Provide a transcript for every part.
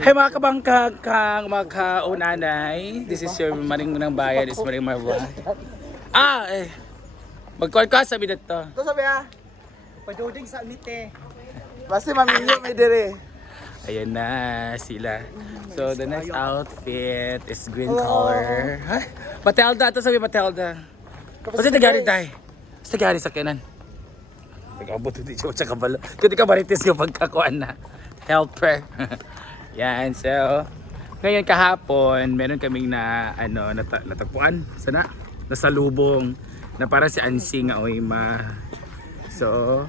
Hey mga kabangkag, mga kaunanay. This is your Maring ng Bayan, is Maring Marwa. Magkuhan ka, sabi na to. Ito sabi Paduding sa amite. Basta maminyo may dire. Ayan na sila. So the next outfit is green color. Ha? Matilda, ito sabi Matilda. Kasi tagari tayo. Kasi tagari sa kanan. Nag-abot hindi siya sa kabalo. Kung di ka maritis yung pagkakuan na. Helper. Yan, so ngayon kahapon meron kaming natagpuan sana nasalubong na para si Ansing nga oy ma. So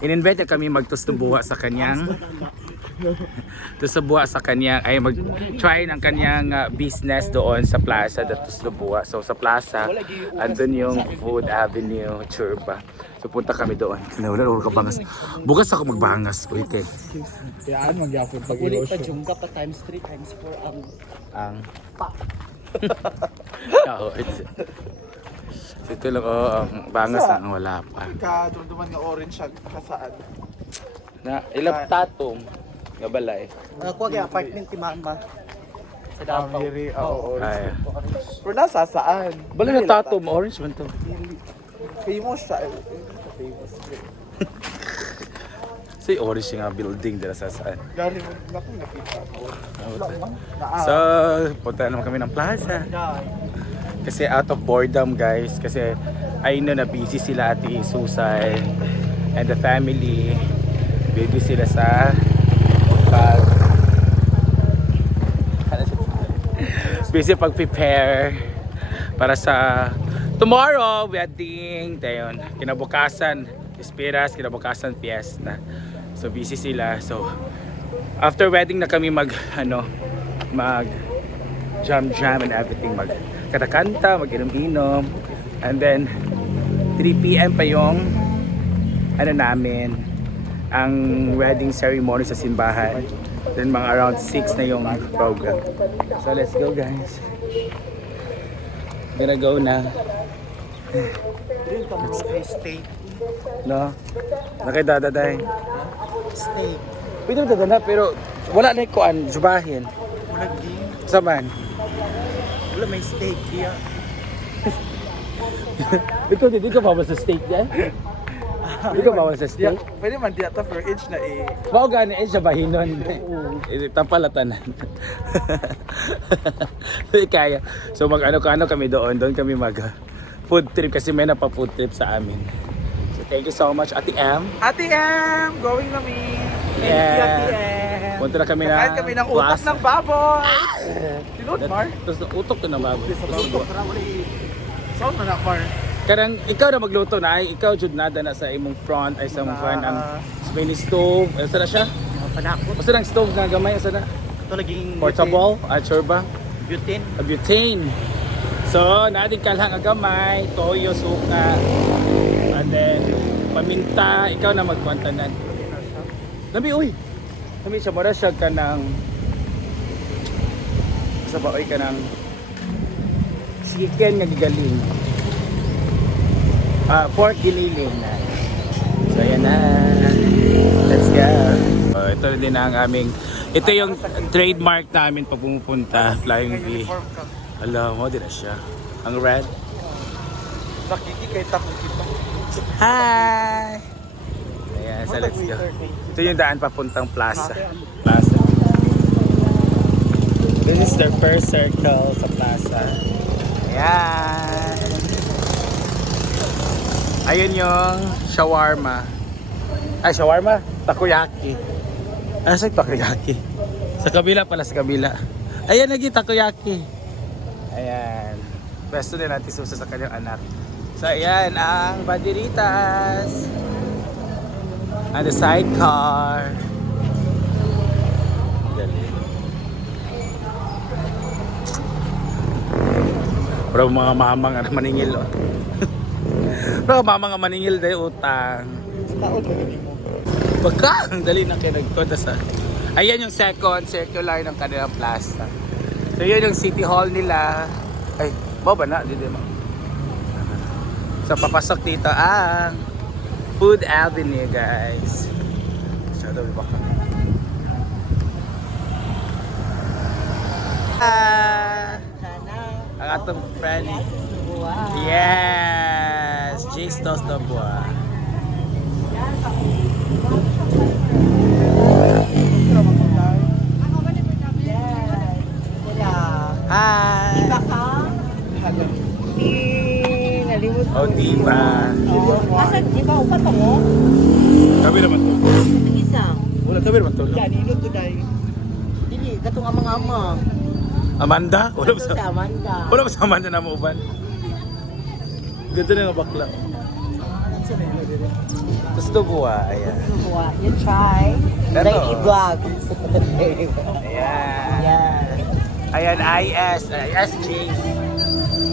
in-invite kami magtustubuha sa kanyang ay mag-try ng kanyang business doon sa Plaza de Tuslubuha. So sa Plaza andun yung Food Avenue Churba. So punta kami doon. Wala ka bangas. Bukas ako magbangas. Uy, kay. Kayaan magyapon pag Ulit pa jungga pa times 3 times 4 ang Pa. Ito lang ang bangas na ang wala pa. Kadunduman nga orange siya kasaan. Na ilap tatong nga balay. Ako ang apartment ti mama. Sa Davao. Amiri, oo. Ay. Pero nasa saan? Balay na tatong orange man to. Famous siya. Famous. Si orange nga building dira sa saan. Galing mo nakita ko. So, punta naman kami ng plaza. Kasi out of boredom guys. Kasi I know na busy sila Ate Susan and the family. Busy sila sa pag-prepare para sa tomorrow wedding. Dayon, kinabukasan Espiras, kinabukasan fiesta. So busy sila. So after wedding na kami mag jam and everything, mag kanta, mag inom-inom, and then 3 PM pa yung namin ang wedding ceremony sa simbahan. Then mga around 6 na yung program. So let's go guys. Gonna go na. Steak. No? Nakidadaday. Steak. Pwede mo dadana pero wala na yung kuan, jubahin. Murag di. Saman. Wala may steak diya. Ikaw hindi ka bawal sa steak yan? Hindi ka bawal sa steak? Pwede man di ata per inch na Mao gani siya bahinon. Tapalatanan. Kaya. So mag-ano kami doon kami mag food trip kasi may napa-food trip sa amin. So thank you so much Ate M. Ate M! Going na me! Yeah. Ate M! Punta na kami Kakain kami ng utak plaza. ng baboy! Sinod, Mar? Tapos utok to na baboy. Saan na Mar? Karang ikaw na magluto na ay ikaw jud nada na sa imong front ay sa mong front ang mini stove. Asa na siya? Panakot. Asa nang stove nga gamay asa na? Ito laging Portable, churba, butane. butane. So, natin kalhang agamay, toyo, suka, and then paminta, ikaw na magkwantanan. Nabi, uy! Nabi siya, mara siya ka ng sa baoy ka ng chicken nga gigaling. Pork giniling na. So, ayan na. Let's go. Ito din ang aming, ito yung trademark namin pag pumupunta, Flying V. Alam mo, din na siya. Ang red. Nakikikita ko kita. Hi! Ayan, so let's go. Ito yung daan papuntang plaza. This is their first circle sa plaza. Ayan. Ayun yung shawarma. Ay, shawarma? Takoyaki. Sa takoyaki? Sa kabila pala, sa kabila. Ayan, lagi takoyaki. Ayan. Besto din natin susa sa kanyang anak. So ayan ang banderitas. And the sidecar. Dali. Pero mga mama nga maningil. Oh. Pero mama nga maningil dahil utang. Taot ko mo. Baka ang dali na kinagkoda sa. Ayan yung second circular ng kanilang plaza. So yun yung city hall nila. Ay, baba na, di mo. So papasok dito ang Food Avenue, guys. Shadow ba kami? Ang atong friend. Yes! Jace Toast na buwa. Hi! Oh, diba? Masa di ba upat mo? Kami naman to. Isa. Wala, kami naman to. Yan, ino to dai. Dili, katong amang ama. Amanda? Wala ba Ito sa Amanda. Wala ba sa Amanda na mo uban? Ganda na nga bakla. Gusto buwa, ayan. Buwa, you try. Pero- Daily vlog. Ayan. Yan. Ayan, IS Jace.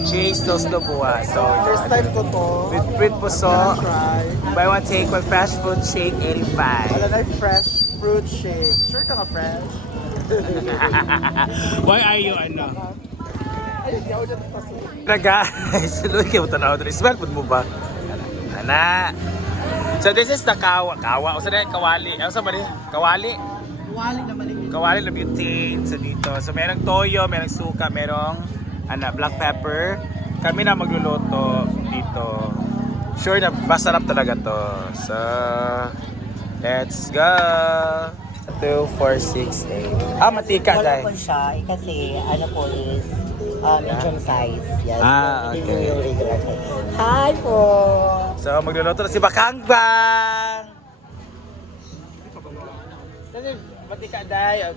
Jace Toast na buwa. So, First time ko to. with print puso, Try. buy one take one fresh fruit shake 85. Wala na yung fresh fruit shake. Sure ka nga fresh? Why are you ano? Ay, hindi ako dyan paso. Na guys, luwi kayo tanaw doon. Smell food mo ba? Ana. So this is the kawa. O saan kawali? Ano sa ba rin? Kawali? Wali naman yung Kawali na butane sa dito. So merong toyo, merong suka, merong black pepper. Kami na magluluto dito. Sure na masarap talaga to. So let's go. 2, 4, 6, 8. Matika Wala dahil. po siya, kasi ano po is medium size. Yes. Ah, Hindi okay. yung regular size. Hi po! So magluluto na si Bakangbang. Dali, mantika dahil.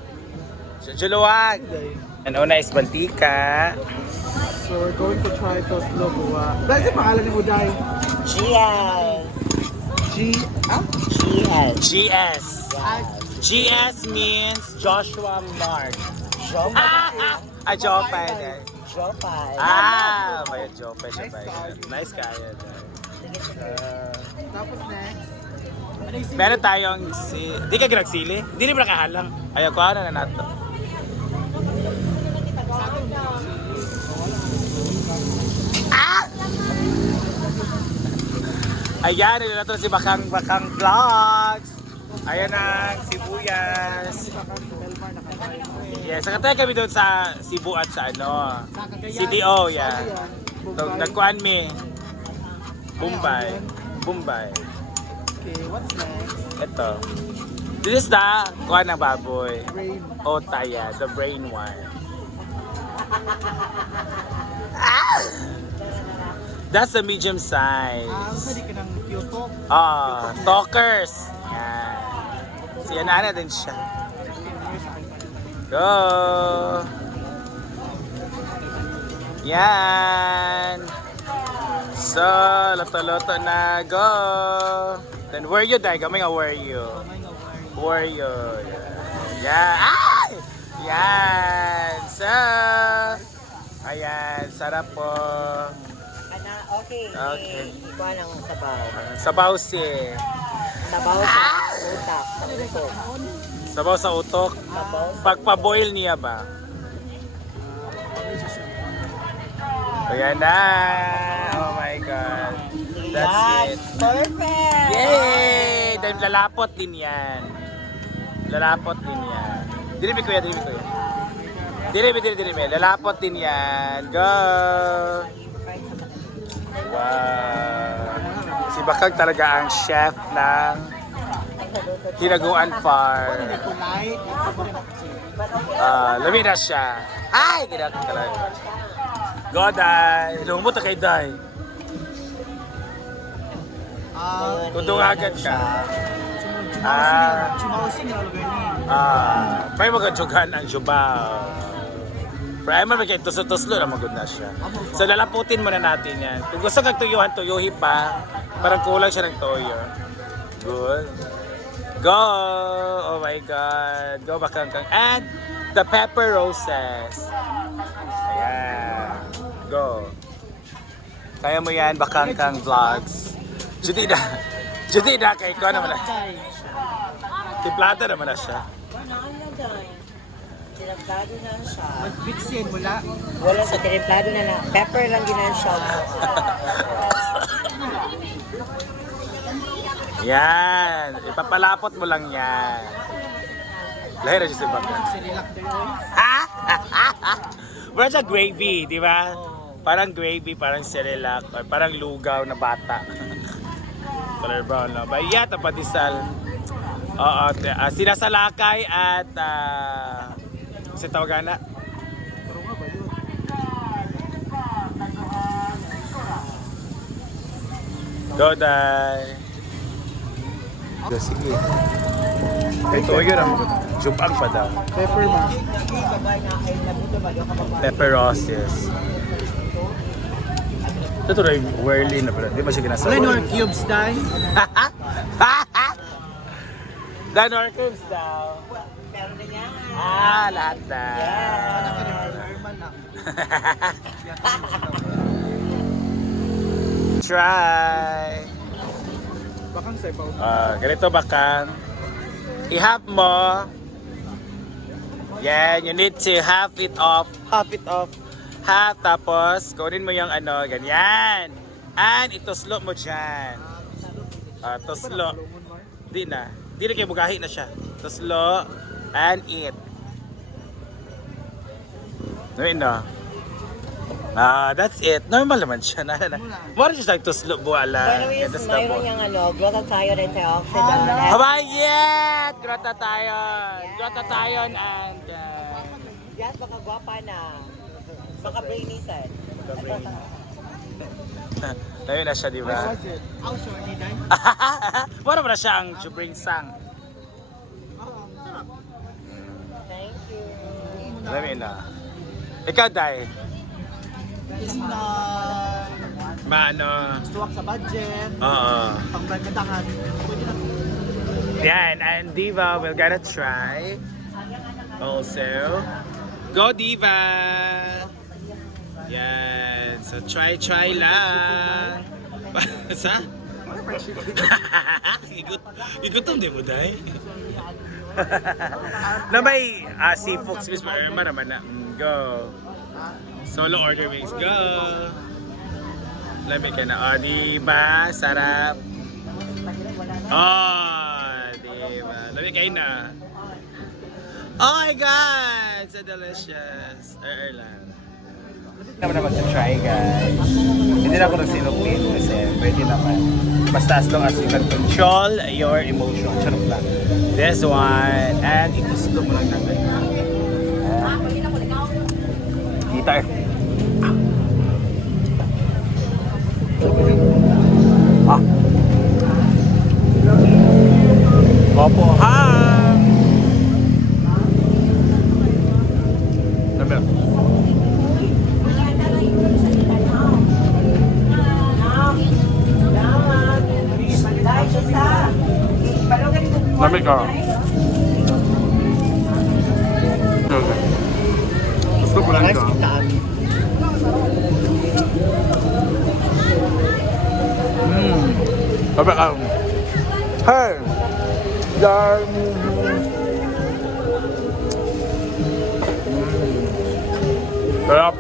Juluwag. And una is mantika. So we're going to try toast lobuwa. Dahil sa pangalan ni Uday. GS! GS! GS. GS means Joshua Mark. Jopay din. Jopay. May Jopay siya ba yun? Nice kaya. Tapos next. Meron tayong di ka ginagsili? Di rin ba nakahalang? Ayaw ko, ano na nato? Ayan, nilalato na si Bakang Vlogs. Ayan ang sibuyas. Yes, nakatay kami doon sa Cebu at sa ano, CDO, yeah. So, nagkuhan mi. Bombay. Okay, what's next? Ito. This is the kuhan ng baboy. Brain. Otaya, the brain one. That's the medium size. Saan ka ng Kyoto? Talkers. Yan. Si Anana din siya. Go! Yan. So, loto-loto na. Go! Then, where you, Dai? Gamay nga, where you? Where you? Yan. Ay! Yan. So, ayan. Sarap po. Okay. Okay. Ikuha lang sabaw. Sabaw si. Sabaw sa utak. Sa utok. Sabaw sa utok. Sabaw sa Pagpa-boil niya ba? Ayan na. Oh my God. That's it. Perfect! Yay! Dahil lalapot din yan. Lalapot din yan. Dilibi kuya. Dilibi. Lalapot din yan. Go! Wow! Si Bakag talaga ang chef ng Hinaguan Farm. Lami na siya. Ay! Ginagawa talaga. Go, Day! Lumumot na kay Day. Tudungagan ka. Chumawasing na lugar niya. May magandsugan ang jubaw. Pero ay man, tuslo-tuslo na magod na siya. So lalaputin muna natin yan. Kung gusto kang tuyuhan, tuyuhi pa. Parang kulang siya ng toyo. Good. Go! Oh my God. Go, Bakang. And the pepper roses. Ayan. Go. Kaya mo yan, Bakang Vlogs. Judy na kay ko naman na. Timplada naman na siya. Tiriplado na siya. Mag-mixin mula. Wala sa tiriplado na. Pepper lang din ang siya. Yan. Ipapalapot mo lang yan. Lahir na siya si Bakang. Sinilak din. Ha? Parang siya gravy, di ba? Parang gravy, parang cerelac, or parang lugaw na bata. Color brown, no? Bayat ang patisal. Oo, sinasalakay at si tawagan na. Doday. Sige. Ito yun ang jubang pa daw. Pepper man. Pepperoses. Ito na yung whirly na pala. Di ba siya ginasa? Wala yung cubes dahil. Danor cubes daw. Meron na yan. Lahat na. Try. Bakang sa ibaw. Ganito bakang. I-half mo. Yan, you need to half it off. Half it off. Half, tapos kunin mo yung ano, ganyan. And ituslo mo dyan. Tuslo. Di na. Di na kayo bugahi na siya. Tuslo. And eat. No, no. That's it. Normal naman siya. Mura siya sa tuslo buwala. Pero is mayroon yung glutathione antioxidant. Habayet! Glutathione and... Yes, baka gwapa na. Baka brainisan. Ayun na siya, di ba? How sure ni Day? Mura ba na siya ang chubring sang? Thank you. Alam mo na. Ikaw, Day. Is na Maano? suwak sa budget. Oo. Pang brandadahan. Pwede na. Yan, and Diva, we're gonna try. Also. Go, Diva! Yan. So, try lang. Sa? Igutom din mo, Day. Na may seafood, Miss Irma naman na. Go. Solo order wings. Go. Lamig ka na. Diba? Sarap. Diba? Lamig kayo na. Oh my God! So delicious. Lang. Naman naman to try, guys. Hindi na ako nagsinupin kasi pwede naman. Basta as long as you can control your emotion. Charot lang. This one. And itusto mo lang natin. Guitar. Opo, ha! Namin. Namin ka. Gusto ko lang ka. Sabi ka. Hey! Yan. Sarap.